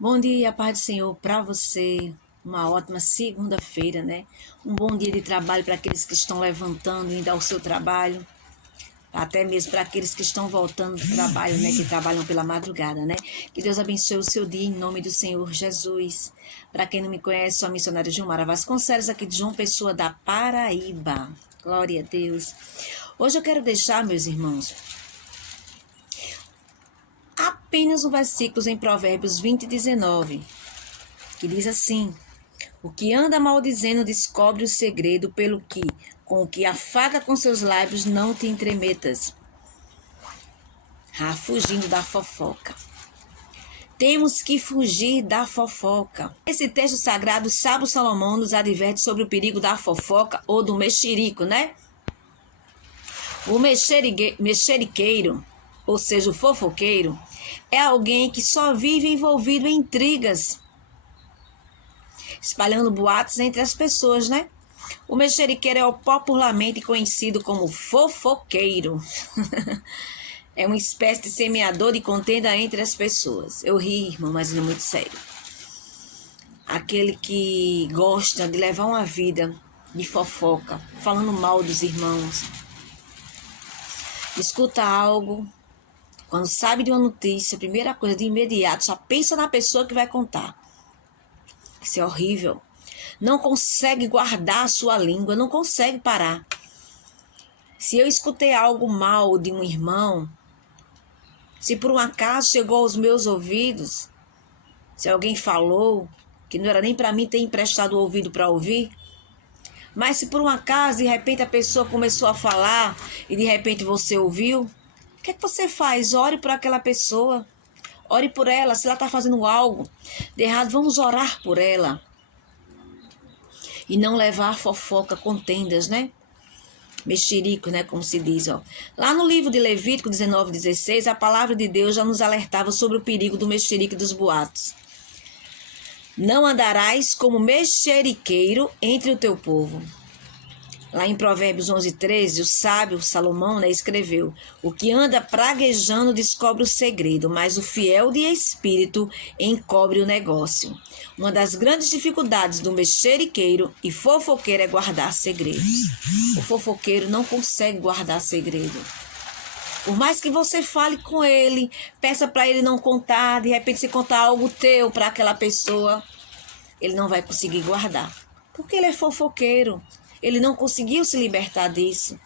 Bom dia e a paz do Senhor para você. Uma ótima segunda-feira, né? Um bom dia de trabalho para aqueles que estão levantando e indo ao seu trabalho. Até mesmo para aqueles que estão voltando do trabalho, né? Que trabalham pela madrugada, né? Que Deus abençoe o seu dia em nome do Senhor Jesus. Para quem não me conhece, sou a missionária Gilmara Vasconcelos, aqui de João Pessoa, da Paraíba. Glória a Deus. Hoje eu quero deixar, meus irmãos, apenas um versículo em Provérbios 20:19, que diz assim: o que anda maldizendo descobre o segredo, pelo que, com o que afaga com seus lábios, não te entremetas. Fugindo da fofoca. Temos que fugir da fofoca. Esse texto sagrado, sábio Salomão nos adverte sobre o perigo da fofoca ou do mexerico, né? O mexeriqueiro, ou seja, o fofoqueiro, é alguém que só vive envolvido em intrigas, espalhando boatos entre as pessoas, né? O mexeriqueiro é o popularmente conhecido como fofoqueiro. É uma espécie de semeador de contenda entre as pessoas. Eu ri, irmão, mas é muito sério. Aquele que gosta de levar uma vida de fofoca, falando mal dos irmãos. Escuta algo, quando sabe de uma notícia, a primeira coisa, de imediato, só pensa na pessoa que vai contar. Isso é horrível. Não consegue guardar a sua língua, não consegue parar. Se eu escutei algo mal de um irmão, se por um acaso chegou aos meus ouvidos, se alguém falou, que não era nem para mim ter emprestado o ouvido para ouvir, mas se por um acaso, de repente, a pessoa começou a falar e de repente você ouviu, o que é que você faz? Ore por aquela pessoa, ore por ela. Se ela está fazendo algo de errado, vamos orar por ela. E não levar fofoca, contendas, né? Mexerico, né, como se diz, ó. Lá no livro de Levítico 19:16, a palavra de Deus já nos alertava sobre o perigo do mexerico e dos boatos. Não andarás como mexeriqueiro entre o teu povo. Lá em Provérbios 11:13, o sábio Salomão, né, escreveu: o que anda praguejando descobre o segredo, mas o fiel de espírito encobre o negócio. Uma das grandes dificuldades do mexeriqueiro e fofoqueiro é guardar segredos. O fofoqueiro não consegue guardar segredo. Por mais que você fale com ele, peça para ele não contar, de repente você contar algo teu para aquela pessoa, ele não vai conseguir guardar. Porque ele é fofoqueiro. Ele não conseguiu se libertar disso.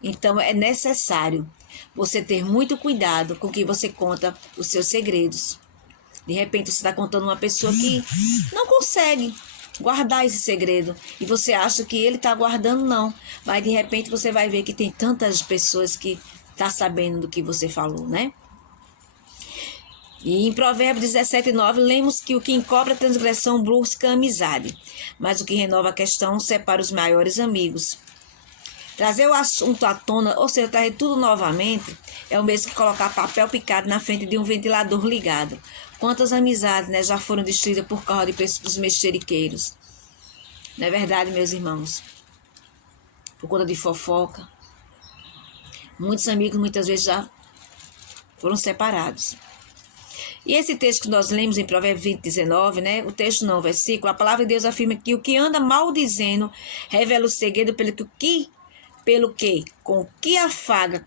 Então é necessário você ter muito cuidado com que você conta os seus segredos. De repente você está contando uma pessoa que não consegue guardar esse segredo. E você acha que ele está guardando, não. Mas de repente você vai ver que tem tantas pessoas que estão sabendo do que você falou, né? E em Provérbios 17:9, lemos que o que encobre a transgressão busca a amizade, mas o que renova a questão separa os maiores amigos. Trazer o assunto à tona, ou seja, trazer tudo novamente, é o mesmo que colocar papel picado na frente de um ventilador ligado. Quantas amizades, né, já foram destruídas por causa dos mexeriqueiros? Não é verdade, meus irmãos? Por conta de fofoca. Muitos amigos, muitas vezes, já foram separados. E esse texto que nós lemos em Provérbios 20:19, né? O texto não, o versículo, a palavra de Deus afirma que o que anda maldizendo revela o segredo pelo que com o que afaga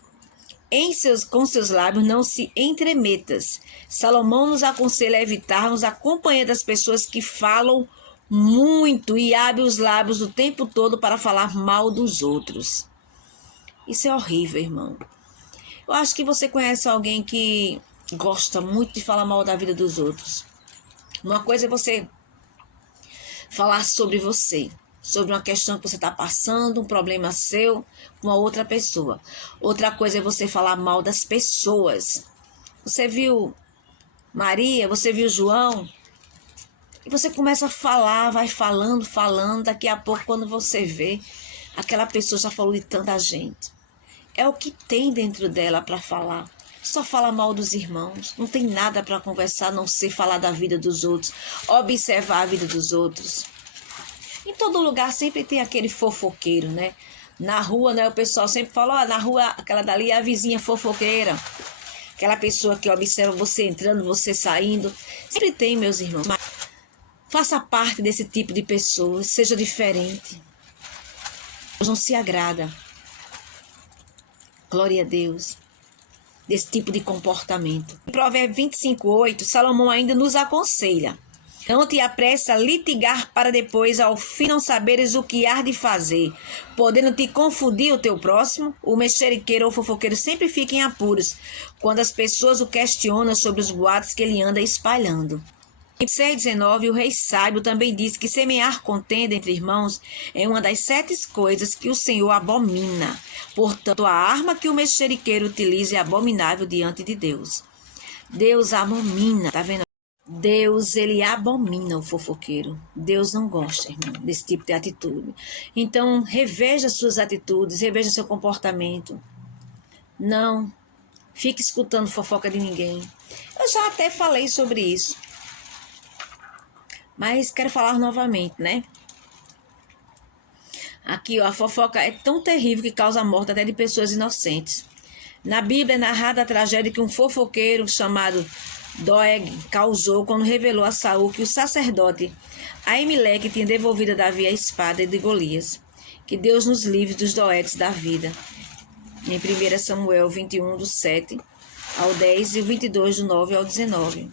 com seus lábios não se entremetas. Salomão nos aconselha a evitarmos a companhia das pessoas que falam muito e abrem os lábios o tempo todo para falar mal dos outros. Isso é horrível, irmão. Eu acho que você conhece alguém que gosta muito de falar mal da vida dos outros. Uma coisa é você falar sobre você, sobre uma questão que você está passando, um problema seu com uma outra pessoa. Outra coisa é você falar mal das pessoas. Você viu Maria, você viu João, e você começa a falar, vai falando, daqui a pouco quando você vê, aquela pessoa já falou de tanta gente. É o que tem dentro dela para falar. Só fala mal dos irmãos. Não tem nada para conversar, a não ser falar da vida dos outros. Observar a vida dos outros. Em todo lugar sempre tem aquele fofoqueiro, né? Na rua, né? O pessoal sempre fala, na rua, aquela dali é a vizinha fofoqueira. Aquela pessoa que observa você entrando, você saindo. Sempre tem, meus irmãos. Mas faça parte desse tipo de pessoa. Seja diferente. Deus não se agrada. Glória a Deus. Desse tipo de comportamento. Em Provérbios 25:8, Salomão ainda nos aconselha: não te apressa a litigar para depois, ao fim, não saberes o que há de fazer, podendo te confundir o teu próximo. O mexeriqueiro ou fofoqueiro sempre fica em apuros quando as pessoas o questionam sobre os boatos que ele anda espalhando. Em 6:19, o rei sábio também diz que semear contenda entre irmãos é uma das 7 coisas que o Senhor abomina. Portanto, a arma que o mexeriqueiro utiliza é abominável diante de Deus. Deus abomina, tá vendo? Deus, ele abomina o fofoqueiro. Deus não gosta, irmão, desse tipo de atitude. Então, reveja suas atitudes, reveja seu comportamento. Não fique escutando fofoca de ninguém. Eu já até falei sobre isso, mas quero falar novamente, né? Aqui, ó, a fofoca é tão terrível que causa a morte até de pessoas inocentes. Na Bíblia é narrada a tragédia que um fofoqueiro chamado Doeg causou quando revelou a Saul que o sacerdote Aimeleque tinha devolvido a Davi a espada de Golias. Que Deus nos livre dos Doegs da vida. Em 1 Samuel 21, do 7 ao 10 e 22, do 9 ao 19.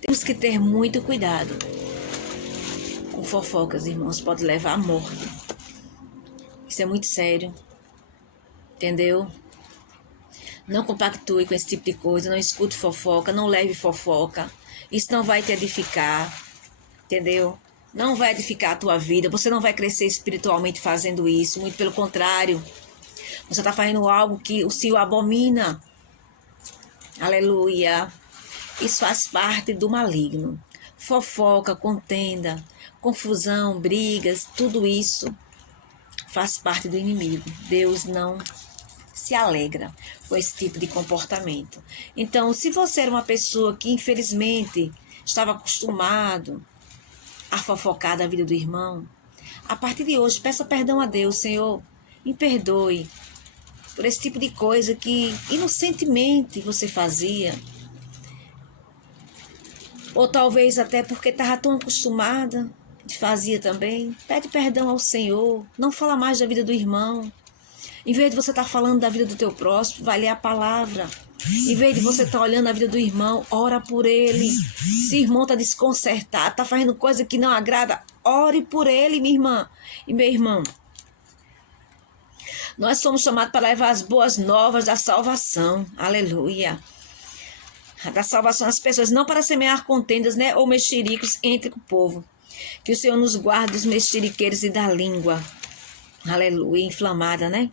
Temos que ter muito cuidado com fofocas, irmãos. Pode levar à morte. Isso é muito sério. Entendeu? Não compactue com esse tipo de coisa, não escute fofoca, não leve fofoca. Isso não vai te edificar, entendeu? Não vai edificar a tua vida, você não vai crescer espiritualmente fazendo isso, muito pelo contrário. Você está fazendo algo que o Senhor abomina. Aleluia. Isso faz parte do maligno. Fofoca, contenda, confusão, brigas, tudo isso faz parte do inimigo. Deus não se alegra com esse tipo de comportamento. Então, se você era uma pessoa que infelizmente estava acostumado a fofocar da vida do irmão, a partir de hoje peça perdão a Deus. Senhor, me perdoe por esse tipo de coisa que inocentemente você fazia, ou talvez até porque estava tão acostumada, fazia também. Pede perdão ao Senhor, não fala mais da vida do irmão. Em vez de você estar falando da vida do teu próximo, vai ler a palavra. Em vez de você estar olhando a vida do irmão, ora por ele. Se o irmão está desconcertado, está fazendo coisa que não agrada, ore por ele, minha irmã e meu irmão. Nós somos chamados para levar as boas novas da salvação. Aleluia. Da salvação das pessoas, não para semear contendas, né, ou mexericos entre o povo. Que o Senhor nos guarde dos mexeriqueiros e da língua. Aleluia, inflamada, né?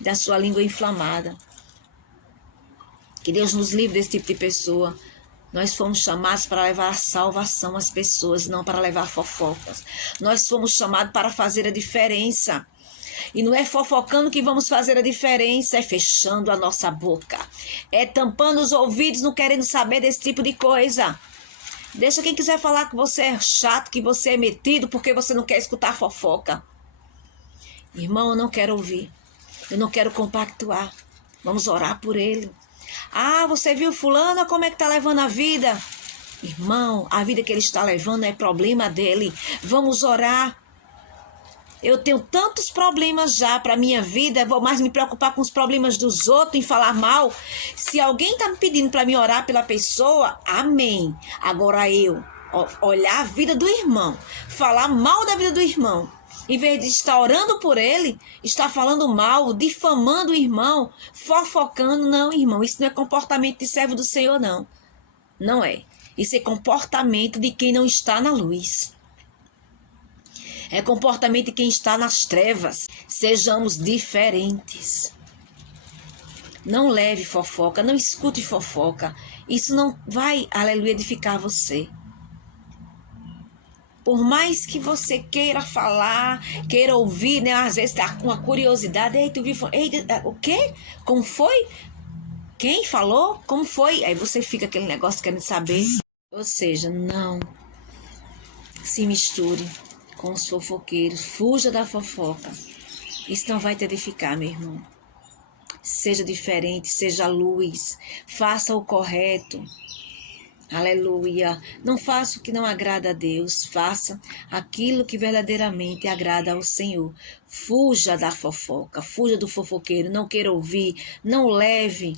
Da sua língua inflamada. Que Deus nos livre desse tipo de pessoa. Nós fomos chamados para levar a salvação às pessoas, não para levar fofocas. Nós fomos chamados para fazer a diferença. E não é fofocando que vamos fazer a diferença, é fechando a nossa boca. É tampando os ouvidos, não querendo saber desse tipo de coisa. Deixa quem quiser falar que você é chato, que você é metido, porque você não quer escutar fofoca. Irmão, eu não quero ouvir. Eu não quero compactuar. Vamos orar por ele. Ah, você viu fulano, como é que está levando a vida? Irmão, a vida que ele está levando é problema dele. Vamos orar. Eu tenho tantos problemas já para a minha vida, vou mais me preocupar com os problemas dos outros, em falar mal. Se alguém está me pedindo para me orar pela pessoa, amém. Agora eu olhar a vida do irmão, falar mal da vida do irmão, em vez de estar orando por ele, estar falando mal, difamando o irmão, fofocando. Não, irmão, isso não é comportamento de servo do Senhor, não. Não é. Isso é comportamento de quem não está na luz. É comportamento de quem está nas trevas. Sejamos diferentes. Não leve fofoca, não escute fofoca. Isso não vai, aleluia, edificar você. Por mais que você queira falar, queira ouvir, né? Às vezes tá com uma curiosidade. Ei, tu viu? Ei, o quê? Como foi? Quem falou? Como foi? Aí você fica aquele negócio querendo saber. Ou seja, não se misture com os fofoqueiros. Fuja da fofoca. Isso não vai te edificar, meu irmão. Seja diferente, seja luz, faça o correto. Aleluia. Não faça o que não agrada a Deus, faça aquilo que verdadeiramente agrada ao Senhor. Fuja da fofoca, fuja do fofoqueiro, não queira ouvir, não leve.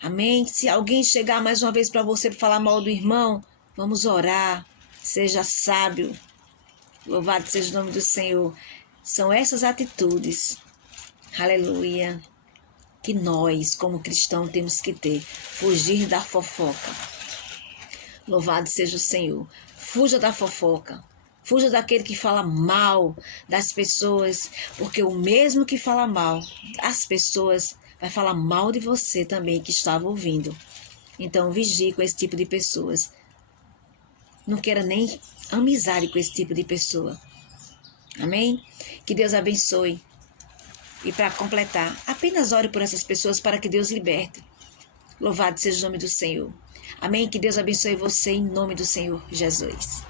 Amém? Se alguém chegar mais uma vez para você falar mal do irmão, vamos orar. Seja sábio. Louvado seja o nome do Senhor. São essas atitudes, aleluia, que nós, como cristãos, temos que ter. Fugir da fofoca. Louvado seja o Senhor. Fuja da fofoca. Fuja daquele que fala mal das pessoas, porque o mesmo que fala mal das pessoas vai falar mal de você também, que estava ouvindo. Então, vigie com esse tipo de pessoas. Não queira nem amizade com esse tipo de pessoa. Amém? Que Deus abençoe. E para completar, apenas ore por essas pessoas para que Deus liberte. Louvado seja o nome do Senhor. Amém? Que Deus abençoe você em nome do Senhor Jesus.